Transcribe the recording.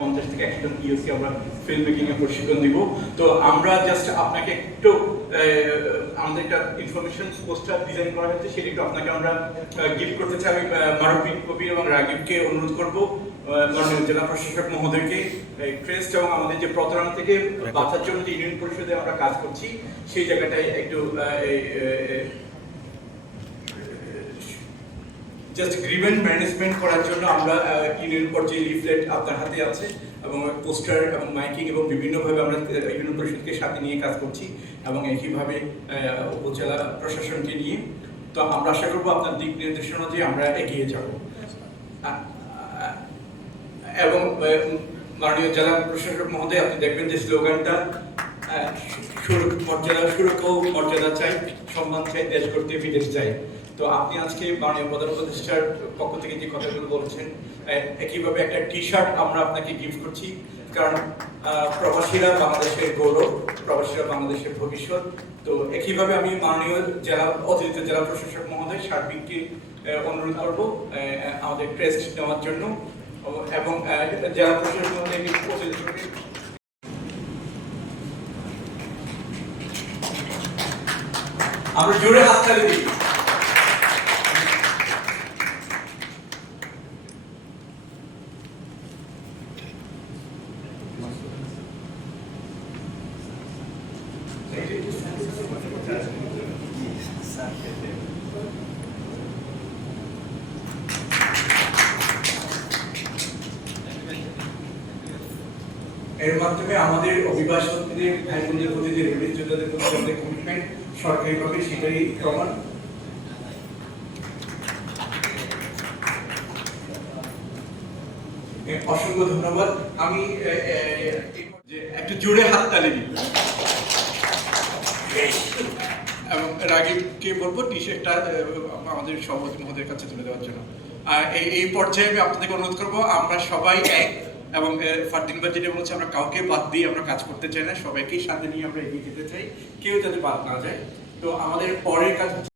50 থেকে 100 জন ইউসি আমরা film making এর প্রশিক্ষণ দিব। তো আমরা জাস্ট আপনাকে একটু আমাদের একটা ইনফরমেশন পোস্টার ডিজাইন করা হয়েছে, সেটা একটু আপনাকে আমরা গিফট করতে চাই। আমি মারুফ কবির এবং রাগিবকে অনুরোধ করব মাননীয় জেলা প্রশাসক মহোদয়কে ক্রেস্ট এবং আমাদের যে প্রতারণা থেকে বাঁচার জন্য যে ইউনিয়ন পরিষদে আমরা কাজ করছি সেই জায়গাটায় একটু জাস্ট গ্রিভেন্স ম্যানেজমেন্ট করার জন্য আমরা ইউনিয়ন পর্যায়ে লিফলেট আপনার হাতে আছে এবং পোস্টার এবং মাইকিং এবং বিভিন্নভাবে আমরা ইউনিয়ন পরিষদকে সাথে নিয়ে কাজ করছি এবং একইভাবে উপজেলা প্রশাসনকে নিয়ে। তো আমরা আশা করবো আপনার দিক নির্দেশনা দিয়ে আমরা এগিয়ে যাব এবং মাননীয় জেলা প্রশাসক মহোদয় আপনি দেখবেন যে স্লোগানটা সুরক্ষা ও মর্যাদা চাই, সম্মান চাই, দেশ করতে বিদেশ চাই। তো আপনি আজকে মাননীয় প্রধান উপদেষ্টার পক্ষ থেকে যে কথাগুলো বলেছেন, একইভাবে একটা টি শার্ট আমরা আপনাকে গিফট করছি, কারণ প্রবাসীরা বাংলাদেশের গৌরব, প্রবাসীরা বাংলাদেশের ভবিষ্যৎ। তো একইভাবে আমি মাননীয় অতিরিক্ত জেলা প্রশাসক মহোদয় সার্বিককে অনুরোধ করবো আমাদের ক্রেস্ট নেওয়ার জন্য এবং জেলা প্রশাসক মহোদয় আমরা জোরে হাততালি দিই। এর মাধ্যমে আমাদের অভিবাসীদের ভাই বোনদের প্রতি যে রিলিজ যোদ্ধাদের প্রতি আমাদের কমিটমেন্ট সরকারিভাবে সেটাই প্রমাণ। অসংখ্য ধন্যবাদ। আমি যে একটু জোরে হাততালি দিই এবং রাগিবকে বলবো টি শার্টটা আমাদের সভাপতি মহোদয়ের কাছে তুলে দেওয়ার জন্য। এই পর্যায়ে আমি আপনাদেরকে অনুরোধ করবো, আমরা সবাই এক এবং ফারদিন ভাই যেটা বলছে, আমরা কাউকে বাদ দিয়ে আমরা কাজ করতে চাই না, সবাইকেই সাথে নিয়ে আমরা এগিয়ে যেতে চাই, কেউ যাতে বাদ না যায়। তো আমাদের পরের কাজ